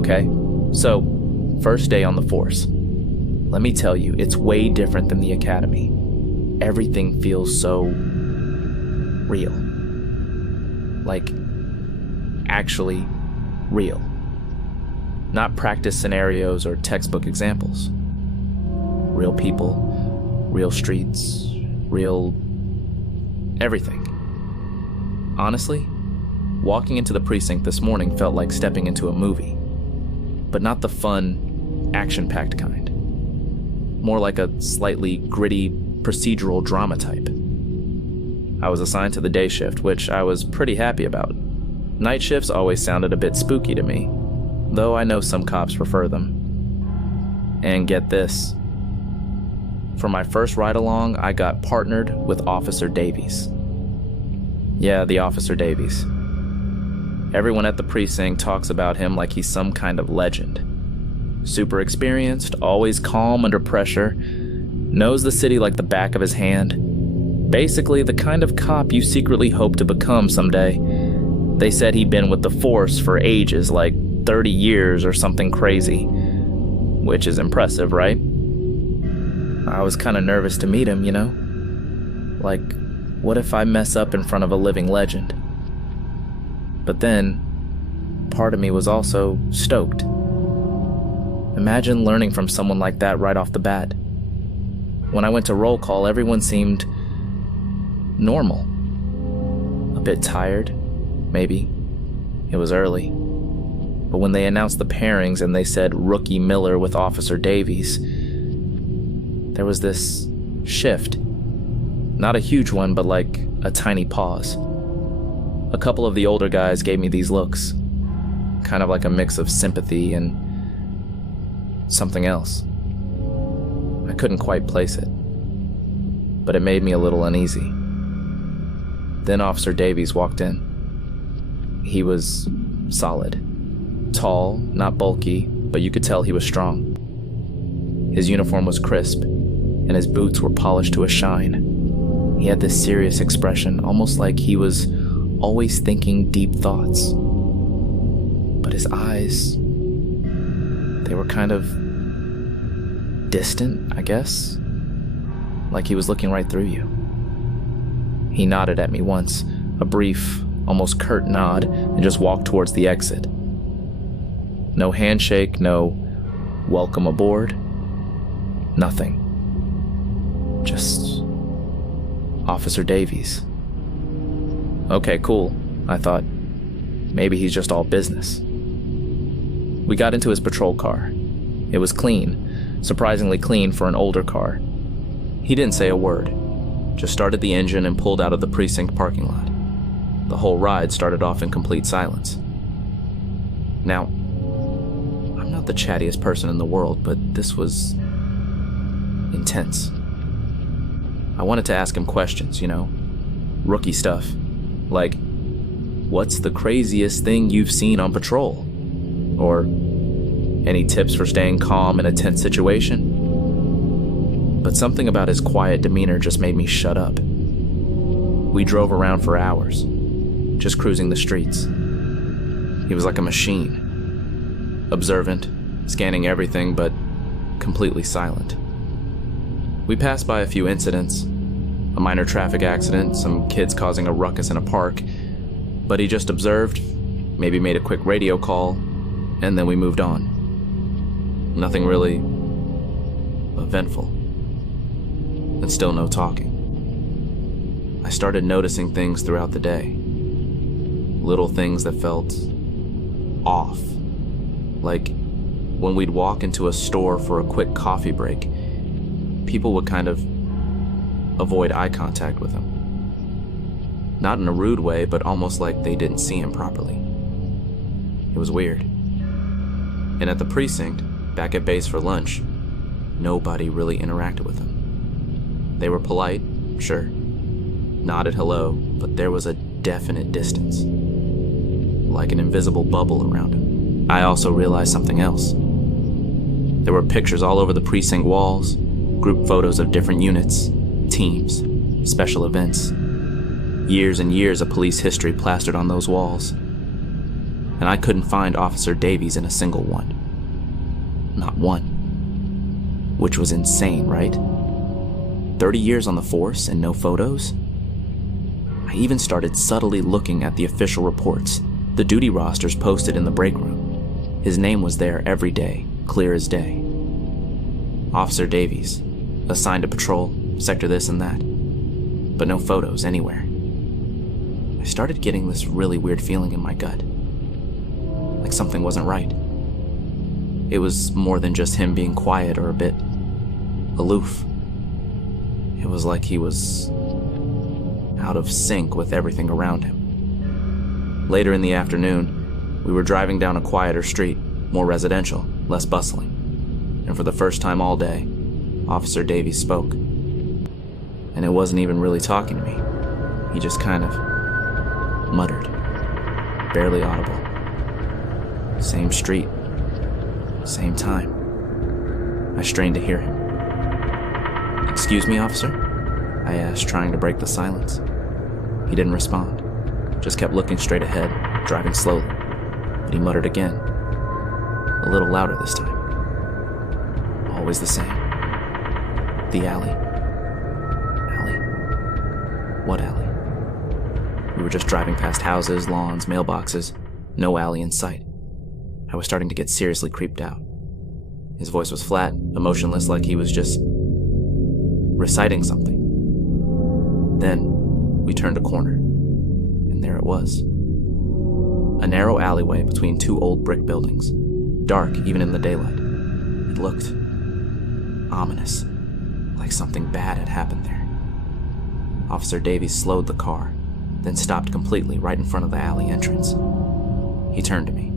Okay, so first day on the force. Let me tell you, it's way different than the academy. Everything feels so real. Like, actually real. Not practice scenarios or textbook examples. Real people, real streets, real everything. Honestly, walking into the precinct this morning felt like stepping into a movie, but not the fun, action-packed kind. More like a slightly gritty, procedural drama type. I was assigned to the day shift, which I was pretty happy about. Night shifts always sounded a bit spooky to me, though I know some cops prefer them. And get this. For my first ride-along, I got partnered with Officer Davies. Yeah, the Officer Davies. Everyone at the precinct talks about him like he's some kind of legend. Super experienced, always calm under pressure, knows the city like the back of his hand. Basically, the kind of cop you secretly hope to become someday. They said he'd been with the force for ages, like 30 years or something crazy. Which is impressive, right? I was kind of nervous to meet him, you know? Like, what if I mess up in front of a living legend? But then, part of me was also stoked. Imagine learning from someone like that right off the bat. When I went to roll call, everyone seemed normal. A bit tired, maybe. It was early. But when they announced the pairings and they said Rookie Miller with Officer Davies, there was this shift. Not a huge one, but like a tiny pause. A couple of the older guys gave me these looks, kind of like a mix of sympathy and something else. I couldn't quite place it, but it made me a little uneasy. Then Officer Davies walked in. He was solid. Tall, not bulky, but you could tell he was strong. His uniform was crisp, and his boots were polished to a shine. He had this serious expression, almost like he was always thinking deep thoughts. But his eyes, they were kind of distant, I guess. Like he was looking right through you. He nodded at me once, a brief, almost curt nod, and just walked towards the exit. No handshake, no welcome aboard, nothing. Just Officer Davies. Okay, cool, I thought. Maybe he's just all business. We got into his patrol car. It was clean, surprisingly clean for an older car. He didn't say a word, just started the engine and pulled out of the precinct parking lot. The whole ride started off in complete silence. Now, I'm not the chattiest person in the world, but this was intense. I wanted to ask him questions, you know, rookie stuff, like, what's the craziest thing you've seen on patrol? Or any tips for staying calm in a tense situation? But something about his quiet demeanor just made me shut up. We drove around for hours, just cruising the streets. He was like a machine, observant, scanning everything, but completely silent. We passed by a few incidents, a minor traffic accident, some kids causing a ruckus in a park, but he just observed, maybe made a quick radio call, and then we moved on. Nothing really eventful, and still no talking. I started noticing things throughout the day. Little things that felt off. Like when we'd walk into a store for a quick coffee break, people would kind of avoid eye contact with him. Not in a rude way, but almost like they didn't see him properly. It was weird. And at the precinct, back at base for lunch, nobody really interacted with him. They were polite, sure, nodded hello, but there was a definite distance, like an invisible bubble around him. I also realized something else. There were pictures all over the precinct walls, group photos of different units, teams, special events. Years and years of police history plastered on those walls. and I couldn't find Officer Davies in a single one. Not one. Which was insane, right? 30 years on the force and no photos? I even started subtly looking at the official reports, the duty rosters posted in the break room. His name was there every day, clear as day. Officer Davies, assigned to patrol, sector this and that, but no photos anywhere. I started getting this really weird feeling in my gut, like something wasn't right. It was more than just him being quiet or a bit aloof. It was like he was out of sync with everything around him. Later in the afternoon, we were driving down a quieter street, more residential, less bustling. And for the first time all day, Officer Davies spoke. And it wasn't even really talking to me. He just kind of muttered, barely audible. Same street, same time. I strained to hear him. "Excuse me, officer?" I asked, trying to break the silence. He didn't respond, just kept looking straight ahead, driving slowly. But he muttered again, a little louder this time. Always the same. "The alley." Alley? What alley? We were just driving past houses, lawns, mailboxes. No alley in sight. I was starting to get seriously creeped out. His voice was flat, emotionless, like he was just reciting something. Then, we turned a corner, and there it was. A narrow alleyway between two old brick buildings, dark even in the daylight. It looked ominous, like something bad had happened there. Officer Davies slowed the car, then stopped completely right in front of the alley entrance. He turned to me,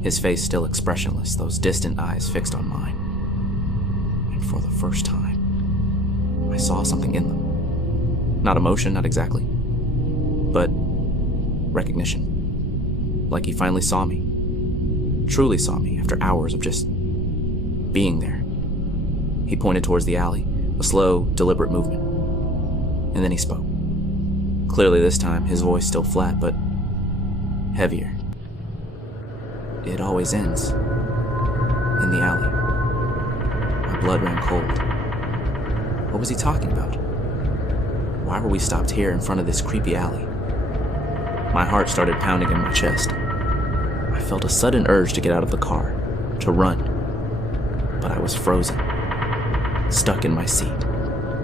his face still expressionless, those distant eyes fixed on mine. And for the first time, I saw something in them. Not emotion, not exactly, but recognition. Like he finally saw me. Truly saw me after hours of just being there. He pointed towards the alley, a slow, deliberate movement. And then he spoke. Clearly this time, his voice still flat, but heavier. "It always ends in the alley." My blood ran cold. What was he talking about? Why were we stopped here in front of this creepy alley? My heart started pounding in my chest. I felt a sudden urge to get out of the car, to run. But I was frozen, stuck in my seat,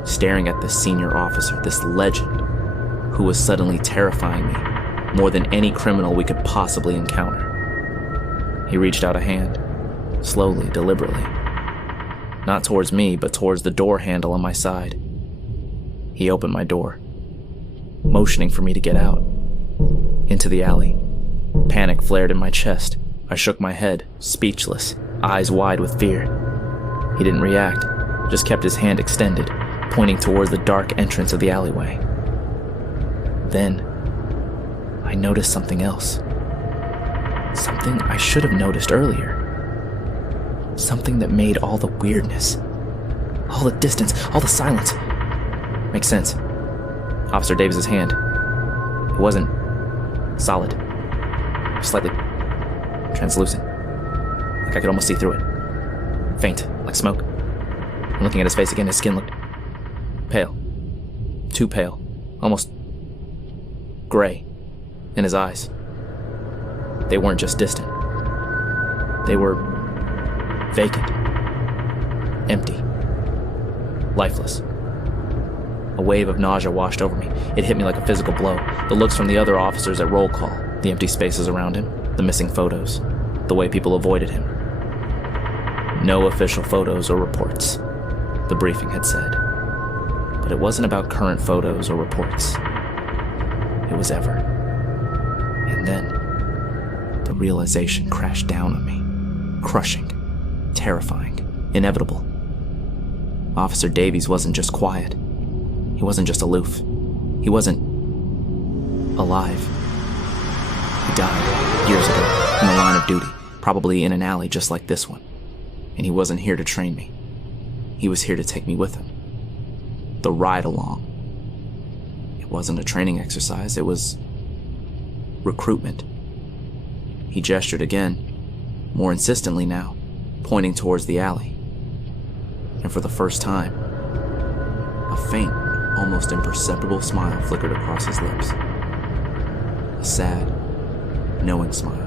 staring at this senior officer, this legend, who was suddenly terrifying me more than any criminal we could possibly encounter. He reached out a hand, slowly, deliberately. Not towards me, but towards the door handle on my side. He opened my door, motioning for me to get out, into the alley. Panic flared in my chest. I shook my head, speechless, eyes wide with fear. He didn't react, just kept his hand extended, pointing towards the dark entrance of the alleyway. Then, I noticed something else. Something I should have noticed earlier. Something that made all the weirdness, all the distance, all the silence. Makes sense. Officer Davies' hand. It wasn't solid. Slightly translucent. Like I could almost see through it. Faint, like smoke. And looking at his face again, his skin looked pale. Too pale. Almost gray. In his eyes. They weren't just distant. They were vacant. Empty. Lifeless. A wave of nausea washed over me. It hit me like a physical blow. The looks from the other officers at roll call, the empty spaces around him, the missing photos, the way people avoided him. No official photos or reports, the briefing had said. But it wasn't about current photos or reports. It was ever. And then, the realization crashed down on me. Crushing, terrifying, inevitable. Officer Davies wasn't just quiet. He wasn't just aloof. He wasn't alive. He died years ago in the line of duty, probably in an alley just like this one. And he wasn't here to train me. He was here to take me with him. The ride along. It wasn't a training exercise, it was recruitment. He gestured again, more insistently now, pointing towards the alley. And for the first time, a faint, almost imperceptible smile flickered across his lips. A sad, knowing smile.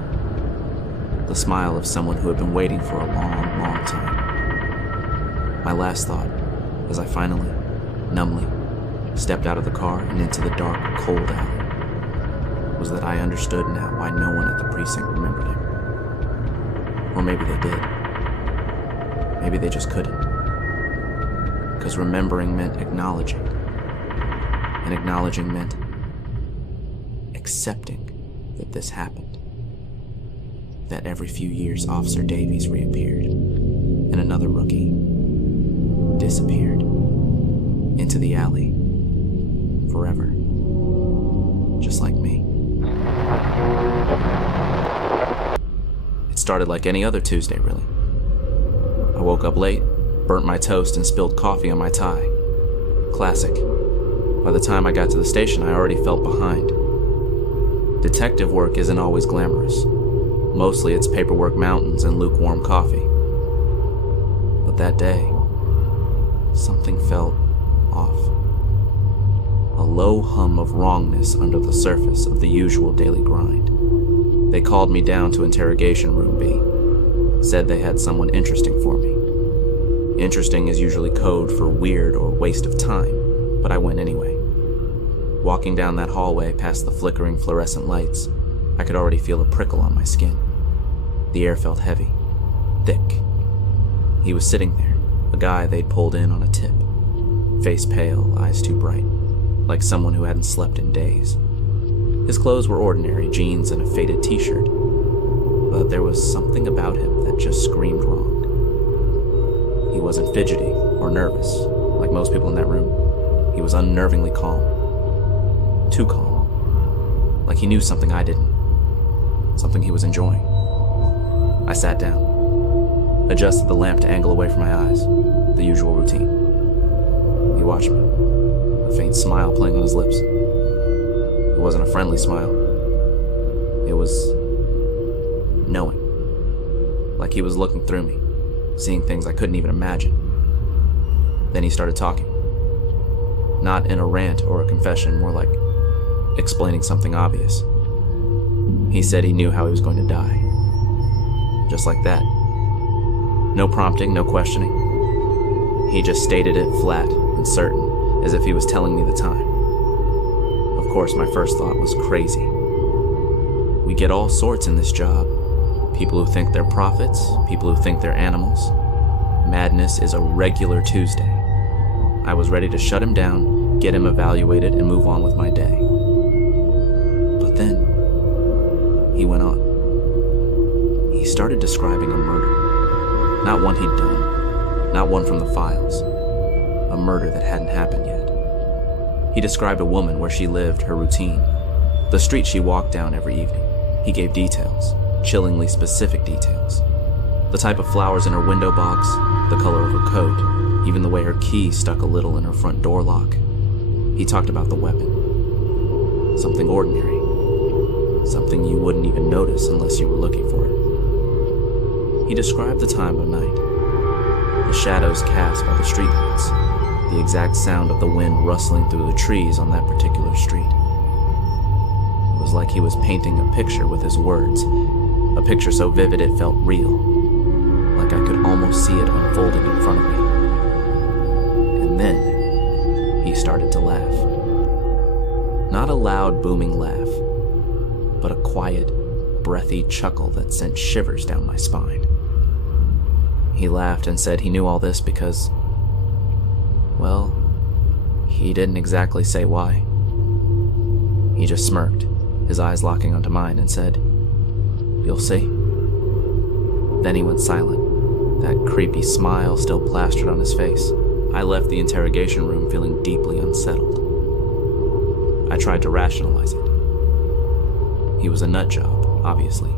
The smile of someone who had been waiting for a long, long time. My last thought, as I finally, numbly, stepped out of the car and into the dark, cold alley, was that I understood now why no one at the precinct remembered him. Or maybe they did. Maybe they just couldn't. Because remembering meant acknowledging. And acknowledging meant accepting that this happened. That every few years Officer Davies reappeared, and another rookie disappeared into the alley forever, just like me. It started like any other Tuesday, really. I woke up late, burnt my toast, and spilled coffee on my tie. Classic. By the time I got to the station, I already felt behind. Detective work isn't always glamorous. Mostly it's paperwork mountains and lukewarm coffee. But that day, something felt off. A low hum of wrongness under the surface of the usual daily grind. They called me down to interrogation room B. Said they had someone interesting for me. Interesting is usually code for weird or waste of time, but I went anyway. Walking down that hallway past the flickering fluorescent lights, I could already feel a prickle on my skin. The air felt heavy, thick. He was sitting there, a guy they'd pulled in on a tip. Face pale, eyes too bright, like someone who hadn't slept in days. His clothes were ordinary, jeans and a faded t-shirt, but there was something about him that just screamed wrong. He wasn't fidgety or nervous, like most people in that room. He was unnervingly calm. Too calm. Like he knew something I didn't. Something he was enjoying. I sat down, adjusted the lamp to angle away from my eyes, the usual routine. He watched me, a faint smile playing on his lips. It wasn't a friendly smile. It was knowing. Like he was looking through me, seeing things I couldn't even imagine. Then he started talking. Not in a rant or a confession, more like explaining something obvious. He said he knew how he was going to die. Just like that. No prompting, no questioning. He just stated it flat and certain, as if he was telling me the time. Of course, my first thought was crazy. We get all sorts in this job. People who think they're prophets, people who think they're animals. Madness is a regular Tuesday. I was ready to shut him down, get him evaluated, and move on with my day. But then, he went on. He started describing a murder. Not one he'd done, not one from the files. A murder that hadn't happened yet. He described a woman, where she lived, her routine, the street she walked down every evening. He gave details, chillingly specific details. The type of flowers in her window box, the color of her coat, even the way her key stuck a little in her front door lock. He talked about the weapon. Something ordinary. Something you wouldn't even notice unless you were looking for it. He described the time of night. The shadows cast by the streetlights. The exact sound of the wind rustling through the trees on that particular street. It was like he was painting a picture with his words. A picture so vivid it felt real. Like I could almost see it unfolding in front of me. And then, he started to laugh. Not a loud, booming laugh, but a quiet, breathy chuckle that sent shivers down my spine. He laughed and said he knew all this because, well, he didn't exactly say why. He just smirked, his eyes locking onto mine, and said, "You'll see." Then he went silent, that creepy smile still plastered on his face. I left the interrogation room feeling deeply unsettled. I tried to rationalize it. He was a nut job, obviously.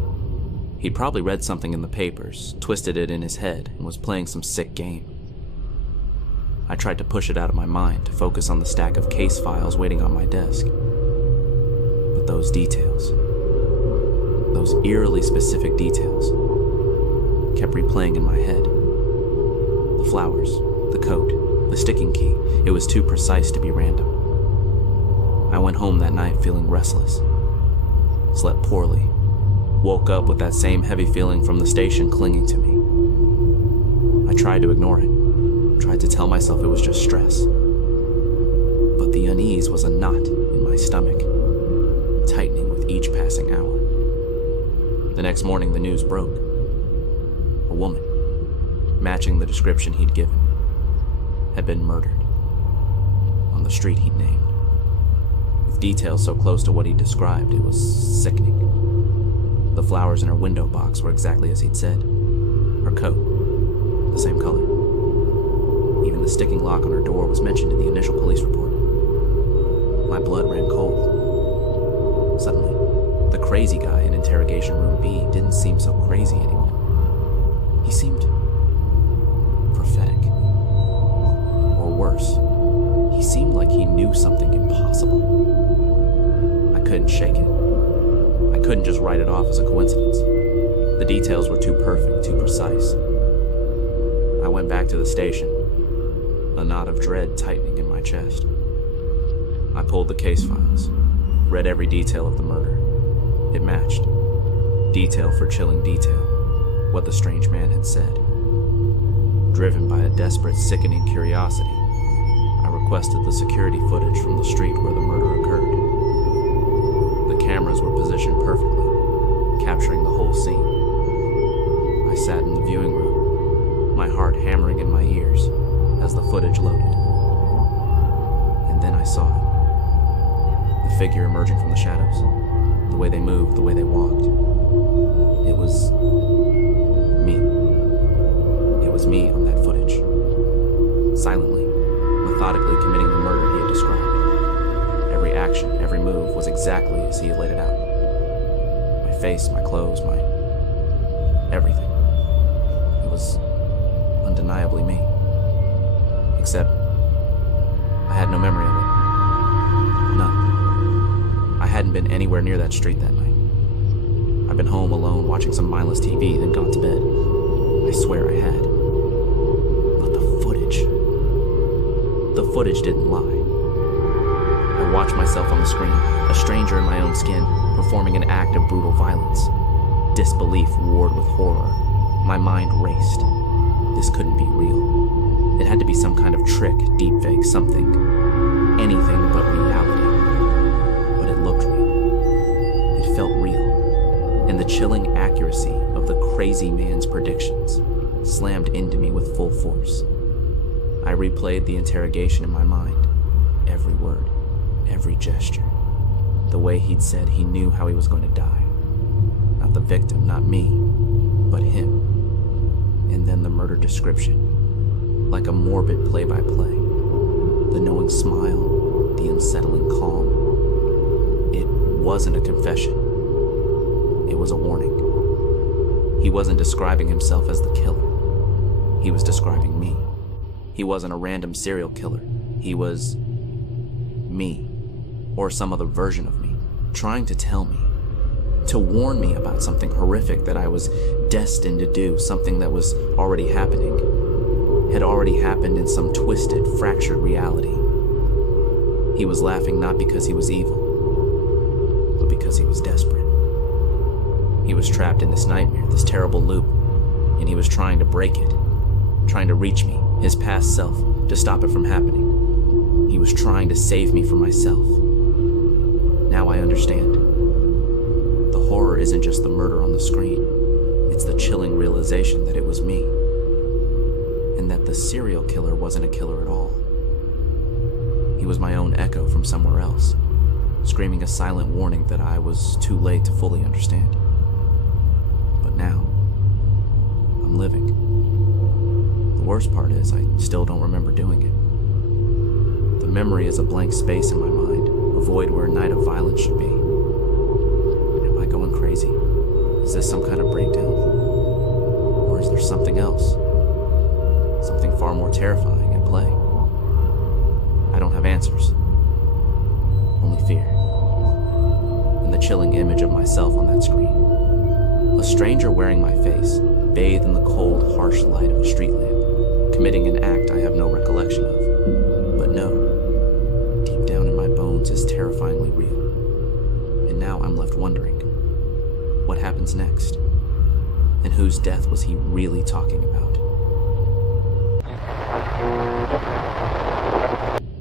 He'd probably read something in the papers, twisted it in his head, and was playing some sick game. I tried to push it out of my mind to focus on the stack of case files waiting on my desk. But those details, Those eerily specific details kept replaying in my head. The flowers, the coat, the sticking key. It was too precise to be random. I went home that night feeling restless. Slept poorly. Woke up with that same heavy feeling from the station clinging to me. I tried to ignore it. Tried to tell myself it was just stress. But the unease was a knot in my stomach, tightening with each passing hour. The next morning, the news broke. A woman, matching the description he'd given, had been murdered on the street he'd named. With details so close to what he'd described, it was sickening. The flowers in her window box were exactly as he'd said. Her coat, the same color. Even the sticking lock on her door was mentioned in the initial police report. My blood ran cold. Suddenly, the crazy guy in interrogation room B didn't seem so crazy anymore. He seemed prophetic. Or worse, he seemed like he knew something impossible. I couldn't shake it. I couldn't just write it off as a coincidence. The details were too perfect, too precise. I went back to the station, a knot of dread tightening in my chest. I pulled the case files, read every detail of the murder. It matched. Detail for chilling detail, what the strange man had said. Driven by a desperate, sickening curiosity, I requested the security footage from the street where the murder occurred. The cameras were positioned perfectly, capturing the whole scene. I sat in the viewing room, my heart hammering in my ears as the footage loaded. And then I saw it. The figure emerging from the shadows, the way they moved, the way they walked. It was me. It was me on that footage. Silently, methodically committing the murder he had described. Every action, every move was exactly as he had laid it out. My face, my clothes, my everything. It was undeniably me. Except, I had no memory of it. None. I hadn't been anywhere near that street that night. I'd been home alone watching some mindless TV, then gone to bed. I swear I had. But the footage didn't lie. I watched myself on the screen, a stranger in my own skin, performing an act of brutal violence. Disbelief warred with horror. My mind raced. This couldn't be real. It had to be some kind of trick, deepfake, something. Anything but reality. But it looked real. It felt real. And the chilling accuracy of the crazy man's predictions slammed into me with full force. I replayed the interrogation in my mind. Every word, every gesture. The way he'd said he knew how he was going to die. Not the victim, not me, but him. And then the murder description. Like a morbid play-by-play. The knowing smile, the unsettling calm. It wasn't a confession. It was a warning. He wasn't describing himself as the killer. He was describing me. He wasn't a random serial killer. He was me, or some other version of me, trying to tell me, to warn me about something horrific that I was destined to do, something that was already happening, had already happened in some twisted, fractured reality. He was laughing not because he was evil, but because he was desperate. He was trapped in this nightmare, this terrible loop, and he was trying to break it, trying to reach me, his past self, to stop it from happening. He was trying to save me from myself. Now I understand. The horror isn't just the murder on the screen. It's the chilling realization that it was me. And that the serial killer wasn't a killer at all. He was my own echo from somewhere else, screaming a silent warning that I was too late to fully understand. But now, I'm living. The worst part is I still don't remember doing it. The memory is a blank space in my mind, a void where a night of violence should be. Am I going crazy? Is this some kind of breakdown? Or is there something else? Something far more terrifying at play? I don't have answers. Only fear. And the chilling image of myself on that screen. A stranger wearing my face, bathed in the cold, harsh light of a street lamp, committing an act I have no recollection of. But no, deep down in my bones is terrifyingly real. And now I'm left wondering, what happens next? And whose death was he really talking about?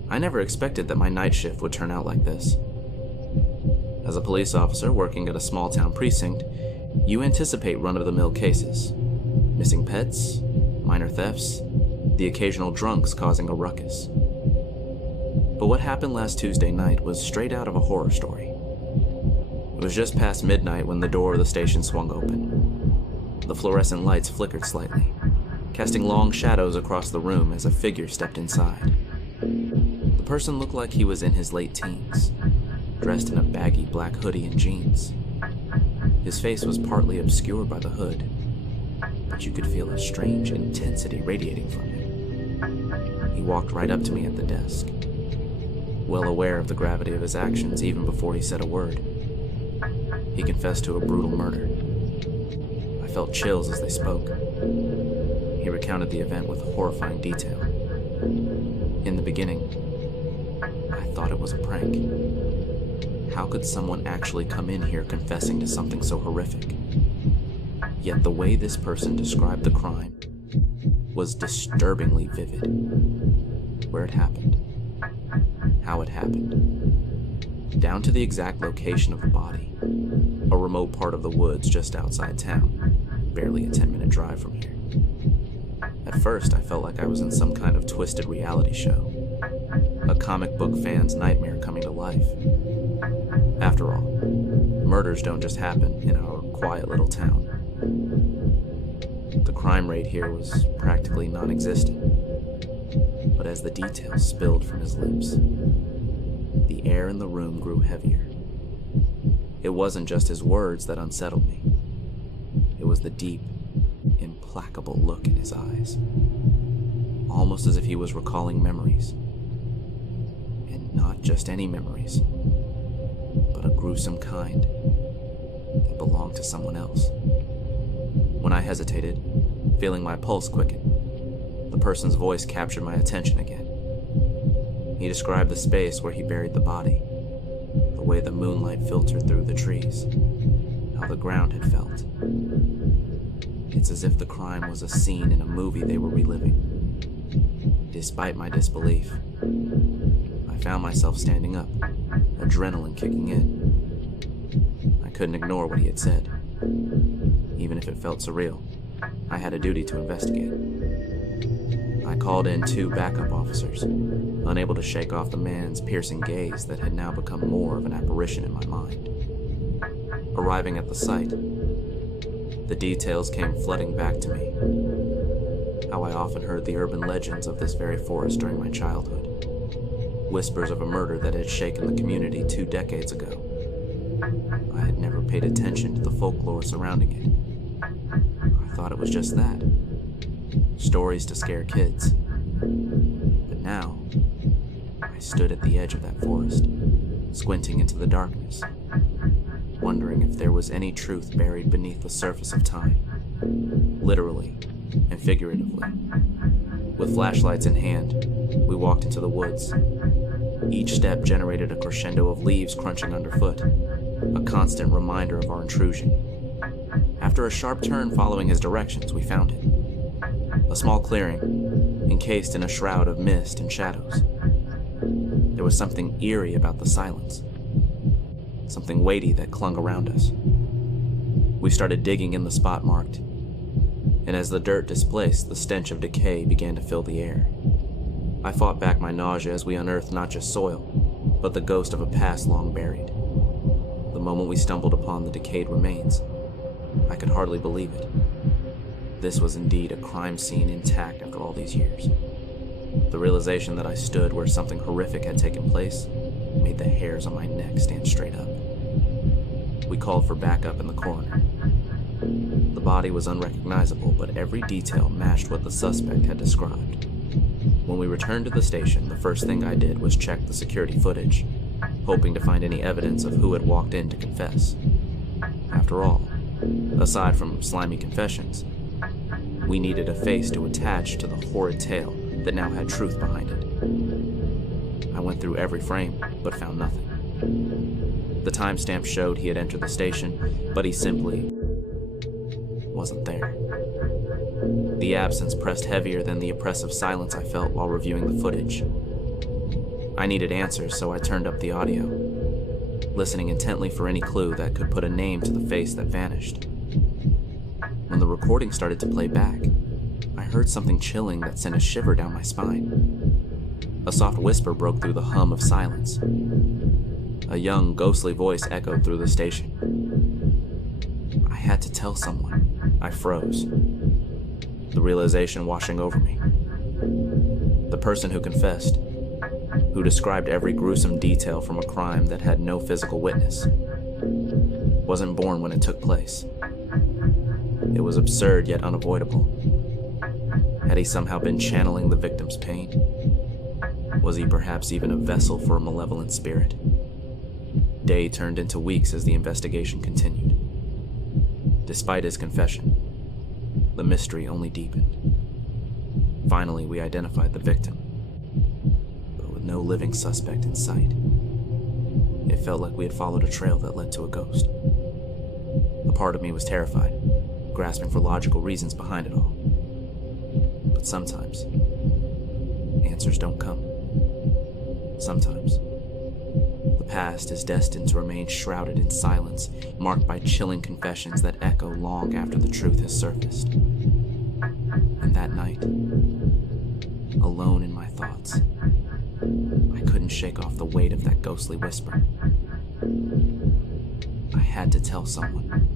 I never expected that my night shift would turn out like this. As a police officer working at a small town precinct, you anticipate run-of-the-mill cases. Missing pets, minor thefts, the occasional drunks causing a ruckus. But what happened last Tuesday night was straight out of a horror story. It was just past midnight when the door of the station swung open. The fluorescent lights flickered slightly, casting long shadows across the room as a figure stepped inside. The person looked like he was in his late teens, dressed in a baggy black hoodie and jeans. His face was partly obscured by the hood, but you could feel a strange intensity radiating from him. He walked right up to me at the desk, well aware of the gravity of his actions even before he said a word. He confessed to a brutal murder. I felt chills as they spoke. He recounted the event with horrifying detail. In the beginning, I thought it was a prank. How could someone actually come in here confessing to something so horrific? Yet the way this person described the crime was disturbingly vivid. Where it happened, how it happened, down to the exact location of the body, a remote part of the woods just outside town, barely a 10-minute drive from here. At first, I felt like I was in some kind of twisted reality show, a comic book fan's nightmare coming to life. After all, murders don't just happen in our quiet little town. The crime rate here was practically non-existent. But as the details spilled from his lips, the air in the room grew heavier. It wasn't just his words that unsettled me. It was the deep, implacable look in his eyes, almost as if he was recalling memories. And not just any memories, but a gruesome kind that belonged to someone else. When I hesitated, feeling my pulse quicken, the person's voice captured my attention again. He described the space where he buried the body, the way the moonlight filtered through the trees, how the ground had felt. It's as if the crime was a scene in a movie they were reliving. Despite my disbelief, I found myself standing up, adrenaline kicking in. I couldn't ignore what he had said. Even if it felt surreal, I had a duty to investigate. I called in 2 backup officers, unable to shake off the man's piercing gaze that had now become more of an apparition in my mind. Arriving at the site, the details came flooding back to me. How I often heard the urban legends of this very forest during my childhood. Whispers of a murder that had shaken the community 2 decades ago. I had never paid attention to the folklore surrounding it. I thought it was just that. Stories to scare kids. But now, I stood at the edge of that forest, squinting into the darkness, wondering if there was any truth buried beneath the surface of time, literally and figuratively. With flashlights in hand, we walked into the woods. Each step generated a crescendo of leaves crunching underfoot, a constant reminder of our intrusion. After a sharp turn following his directions, we found it. A small clearing, encased in a shroud of mist and shadows. There was something eerie about the silence, something weighty that clung around us. We started digging in the spot marked, and as the dirt displaced, the stench of decay began to fill the air. I fought back my nausea as we unearthed not just soil, but the ghost of a past long buried. The moment we stumbled upon the decayed remains, I could hardly believe it. This was indeed a crime scene intact after all these years. The realization that I stood where something horrific had taken place made the hairs on my neck stand straight up. We called for backup in the coroner. The body was unrecognizable, but every detail matched what the suspect had described. When we returned to the station, the first thing I did was check the security footage, hoping to find any evidence of who had walked in to confess. After all, Aside from slimy confessions, we needed a face to attach to the horrid tale that now had truth behind it. I went through every frame, but found nothing. The timestamp showed he had entered the station, but he simply wasn't there. The absence pressed heavier than the oppressive silence I felt while reviewing the footage. I needed answers, so I turned up the audio, listening intently for any clue that could put a name to the face that vanished. When the recording started to play back, I heard something chilling that sent a shiver down my spine. A soft whisper broke through the hum of silence. A young, ghostly voice echoed through the station. I had to tell someone. I froze, the realization washing over me. The person who confessed, who described every gruesome detail from a crime that had no physical witness, wasn't born when it took place. It was absurd yet unavoidable. Had he somehow been channeling the victim's pain? Was he perhaps even a vessel for a malevolent spirit? Day turned into weeks as the investigation continued. Despite his confession, the mystery only deepened. Finally, we identified the victim, but with no living suspect in sight. It felt like we had followed a trail that led to a ghost. A part of me was terrified, grasping for logical reasons behind it all. But sometimes, answers don't come. Sometimes, the past is destined to remain shrouded in silence, marked by chilling confessions that echo long after the truth has surfaced. And that night, alone in my thoughts, I couldn't shake off the weight of that ghostly whisper. I had to tell someone.